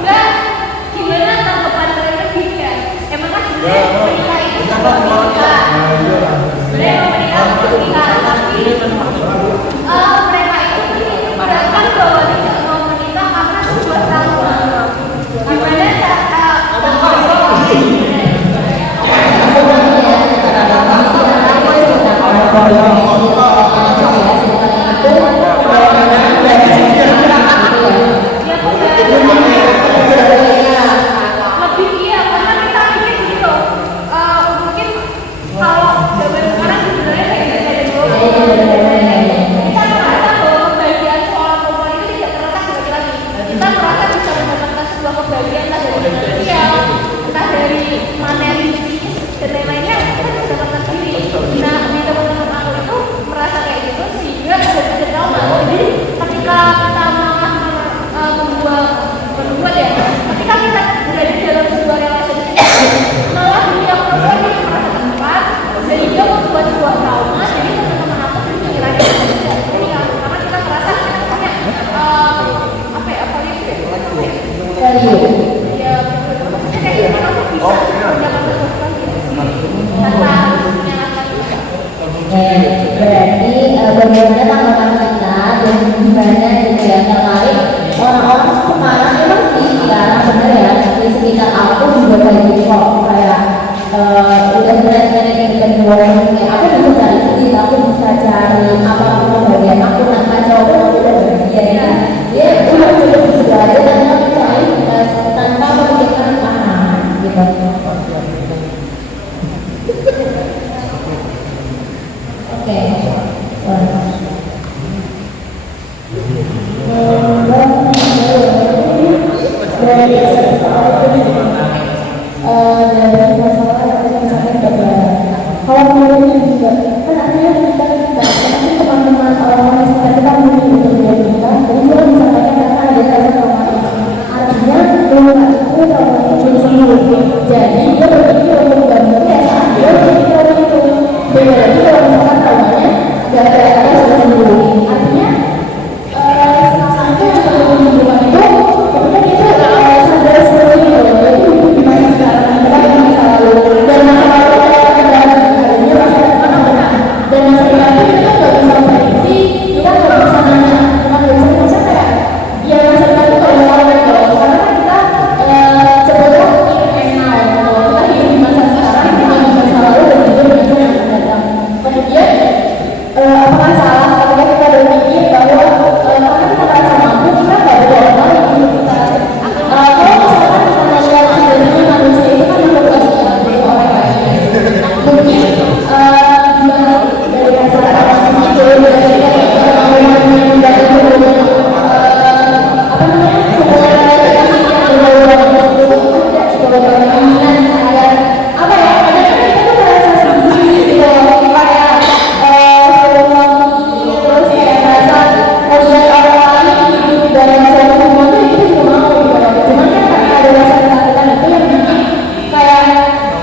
Enggak, gimana tanggapan mereka gini ya? Emang kan sebenarnya menikah itu sebuah kebutuhan. Sebenarnya menikah itu kebutuhan, tapi mereka itu menyebutkan bahwa tidak mau menikah karena sebuah trauma. Gimana lebih iya karena kita mikir gitu mungkin kalau zaman sekarang sebenarnya kayak beda dulu kita merasa bahwa kebahagiaan seorang perempuan itu tidak terletak di laki-laki. Kita merasa bisa mendapatkan sebuah kebahagiaan entah dari finansial, entah dari materi dan lain-lainnya kita bisa dapatkan sendiri. Nah di teman-teman aku itu merasa kayak gitu sehingga ada trauma. Jadi ketika kita membuat ya, ketika kita berada dalam sebuah relasi malah dunia perempuan yang merasa tempat sehingga membuat sebuah trauma. Jadi teman-teman aku pikirannya tidak menikah karena kita merasa kayak apa ya ya maksudnya kayak gimana aku bisa mendapatkan sesuatu tanpa harus punya laki-laki. Berarti bagaimana tanggapan kita dan gimana gitu ya terkait orang-orang sekarang emang sih sekarang bener ya di sekitar aku juga kayak gitu kok kayak udah benar-benar yang kayak aku bisa cari duit, aku bisa cari apapun kebahagiaan aku tanpa cowok aku udah bahagia ya. Dia cuma bisa aja tanpa mencari tanpa memikirkan pasangan gitu. Oke. Dari masalah kalau menurutnya juga kan artinya kita nanti teman-teman orang-orang sekitar kita mungkin untuk menikah dan juga misalnya karena ada rasa traumatis artinya luka itu trauma itu sembuh jadi dia berpikir untuk bantu ya saat dia berpikir trauma itu beda lagi kalau misalkan traumanya gak ada yang sudah sembuh artinya sampai yang perlu disembuhkan itu kemudian itu sadar seperti itu jadi hidup di masa sekarang bukan di masa lalu dan masa lalu adanya masa depan dan masa depan itu kita nggak bisa prediksi kita nggak bisa nanya kita nggak bisa baca kayak ya masa depan itu ada orang yang tahu karena kan kita sebetulnya internal kita hidup di masa sekarang bukan di masa lalu dan juga di masa yang akan datang kemudian apakah salah ketika kita berpikir bahwa karena kita merasa mampu kita nggak ada orang lain yang hidup kita kalau misalkan kita melihat sebenarnya manusia itu kan memproduksi dari orang lain mungkin gimana dari rasa orang itu dari orang yang dari hubungan apa namanya hubungan relasi yang berbau-bau itu tidak berbau keinginan agar apa ya kadang kita tuh merasa sendiri gitu kayak terus kayak merasa melihat orang lain hidup dalam suatu hubungan itu kita juga mau gitu cuman kan karena ada rasa ketakutan itu yang bikin kayak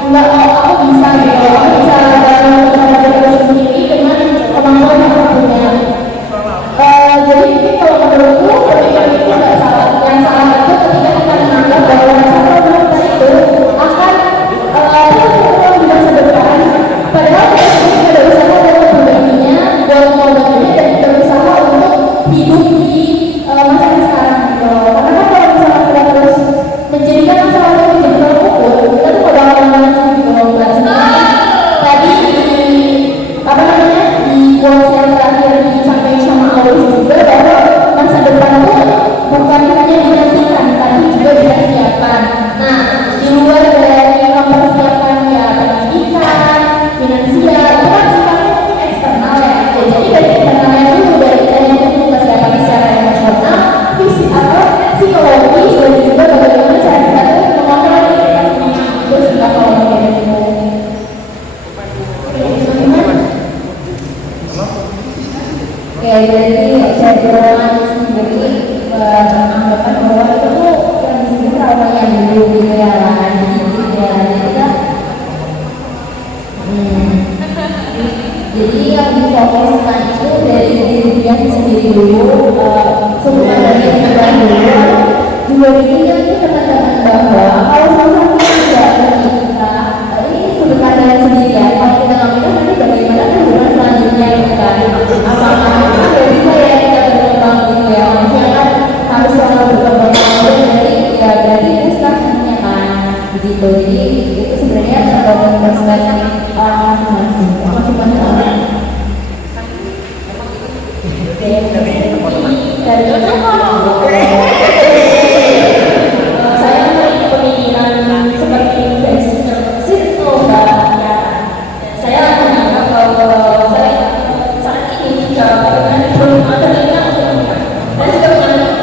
nggak aku bisa gitu aku bisa dalam cara diri sendiri dengan kemampuan yang aku punya jadi mungkin kalau menurutku pemikiran itu nggak salah yang salah itu ketika kita menganggap bahwa rasa trauma itu akan terus terulang di masa depan padahal kita sendiri sudah berusaha untuk memperbaikinya dan mengobatinya dan berusaha untuk hidup di masa yang sekarang gitu karena kan kalau misalnya kita terus menjadikan masalah itu menjadi tolak ukur kita tuh gak bakalan maju gitu mbak sebenarnya tadi di apa namanya di quotes yang terakhir disampaikan sama Alif juga bahwa masa depan itu bukan hanya dinantikan tapi juga dipersiapkan nah di luar dari mempersiapkan ya pendidikan finansial itu kan sifatnya mungkin eksternal ya jadi dari internalnya dulu dari kita yang dulu persiapan secara emosional fisik atau psikologis dan juga bagaimana cara kita tuh mengontrol diri kita sendiri itu sih kalau kayak gitu. Oke, berarti dari orang sendiri anggapan bahwa itu tuh yang disebut trauma yang dulu gitu ya kan, jadi gitu ya, jadi kita Jadi yang difokuskan itu dari dirinya sendiri dulu, sumber dari diri dulu. Juga begini itu teman-teman bahwa kalau salah satu tidak bagi kita, ini sebutkan dengan sendirian. Kalau kita nggak minum nanti bagaimana hubungan selanjutnya gitu kan? Apakah nggak bisa ya kita berkembang gitu ya? Maksudnya kan harus selalu berkembang jadi ya berarti itu selanjutnya kan begitu. Jadi itu sebenarnya tergantung perspektif orang masing-masing orang. Saya memiliki pemikiran seperti dari circle ya. Saya menganggap bahwa saya saat ini juga belum ada niat untuk menikah. Dan juga menganggap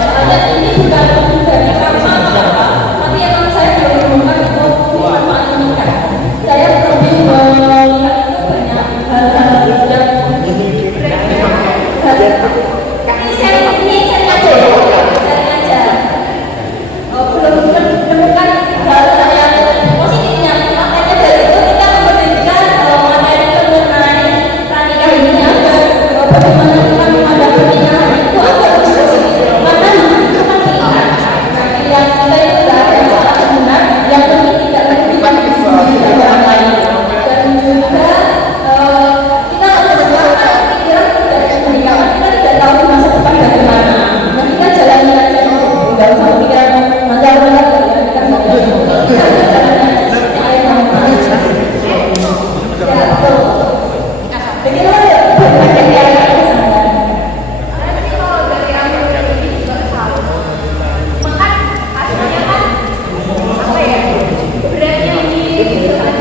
saya ini bukan dari karma atau apa, tapi emang saya belum menemukan itu manfaat menikah. Saya lebih melihat itu banyak hal-hal yang ini aja belum menemukan hal-hal yang positifnya. Makanya dari itu kita memberikan materi mengenai pernikahan ini agar bagaimana kita menghadapi pernikahan itu agar positif. Karena itu kan pilihan. Yang kita itu tidak ada yang salah dan benar. Yang penting tidak merugikan diri sendiri dan orang lain. Dan juga kita harus melakukan pikiran tidak pernikahan. Kita tidak tahu masa depan bagaimana. Nah kita jalani aja. Tidak usah pikiran nanti aku lihat kita jalani aja seperti ayat kamu. Ya betul. Begitu aja. Berbagai ayat itu sadar. Karena sih kalau dari ambil ini juga salah. Makan hasilnya kan apa ya? Beratnya ini gitu kan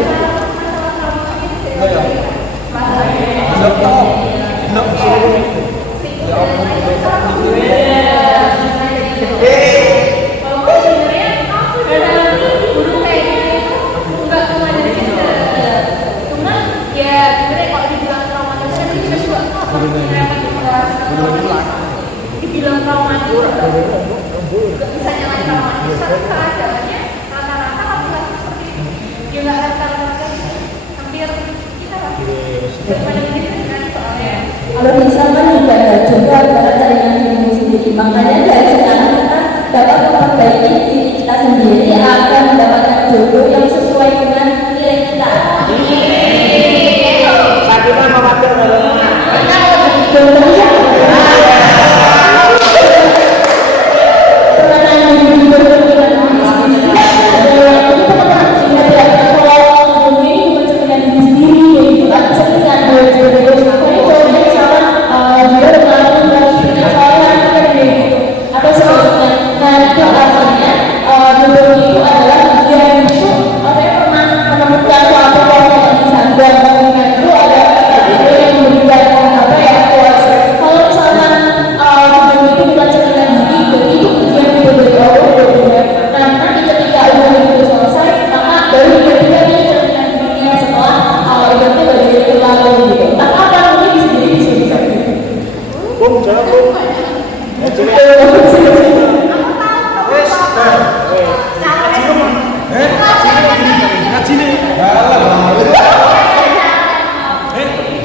dibilang traumatis nggak bisa nyalain traumatis tapi keadaannya rata-rata laki-laki seperti itu ya nggak rata-rata hampir kita lah daripada begitu kan soalnya Kalau bisa kan juga ada juga adalah jaringan dirimu sendiri. Makanya dari sekarang kita dapat memperbaiki diri kita sendiri agar mendapatkan jodoh yang sesuai dengan nilai kita. Atau selanjutnya, nah itu artinya jodoh itu adalah dia itu saya pernah menemukan suatu postingan di Instagram itu ada itu yang memberikan apa ya kuasa kalau misalnya jodoh itu bukan cerminan diri berarti itu ujian itu dari Allah gitu ya. Nah nanti ketika ujian itu selesai maka baru ketika ini cerminan dirinya setelah berarti bagian itu lalu gitu. Nah apa mungkin bisa jadi bisa gitu.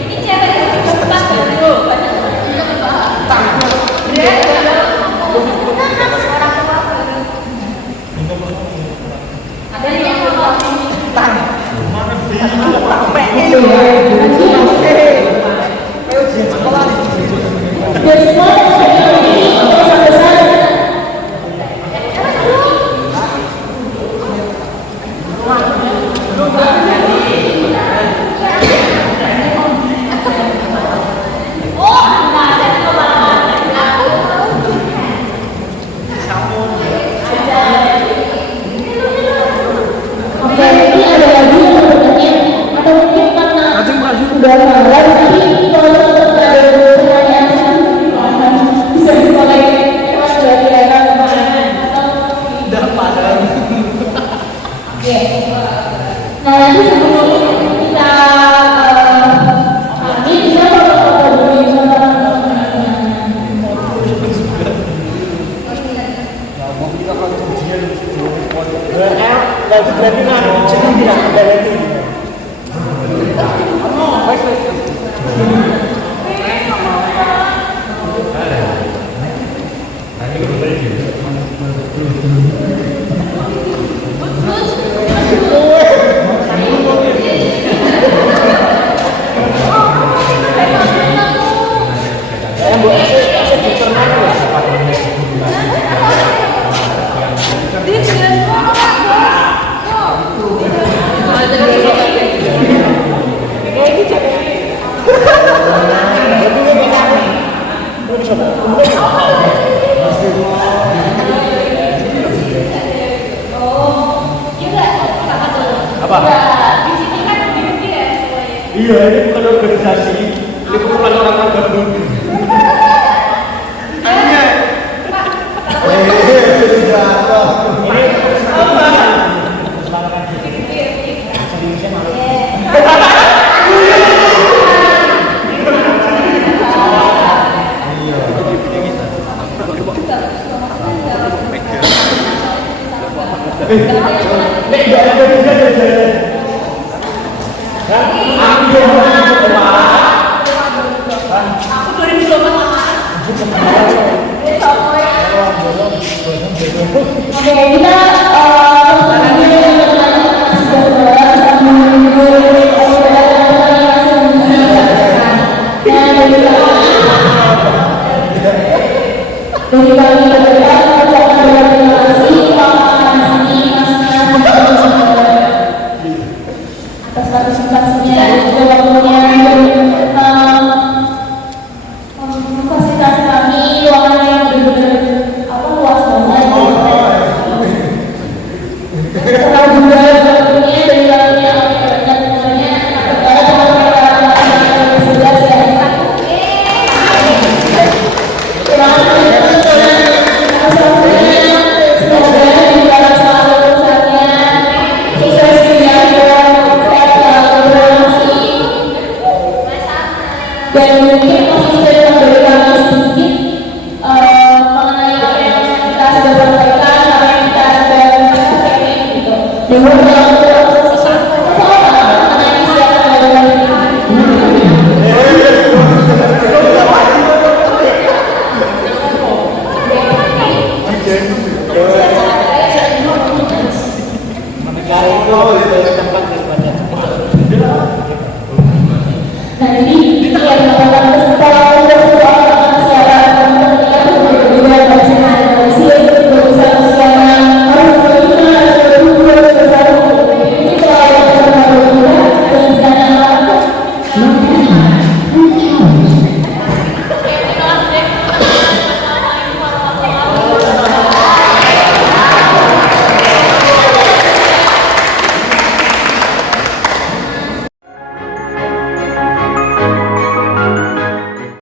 ini cewek yang bukan dulu ada yang Biar semua ini sampai sana. Oke, ini ada lagi yang bertanya atau mungkin karena Iya, ini bukan organisasi, ini kumpulan orang-orang gabung. Aneh. Aku 2024 Oke, kita dari kami berdua ucapkan terima kasih atas partisipasinya dan juga waktunya memfasilitasi kami ruangan yang benar-benar luas banget. Terlalu juga waktunya dari kami yang banyak semuanya sebelas ya. Terima kasih. Semoga di dalam selalu urusannya sukses dunia akhirat, sehat selalu, berhasil. Dan mungkin masih saya dari kami sedikit mengenai apa yang kita sudah sampaikan, apa yang kita sudah sampaikan gitu. Dengan seseorang mengenai siapa yang Kalau itu tempat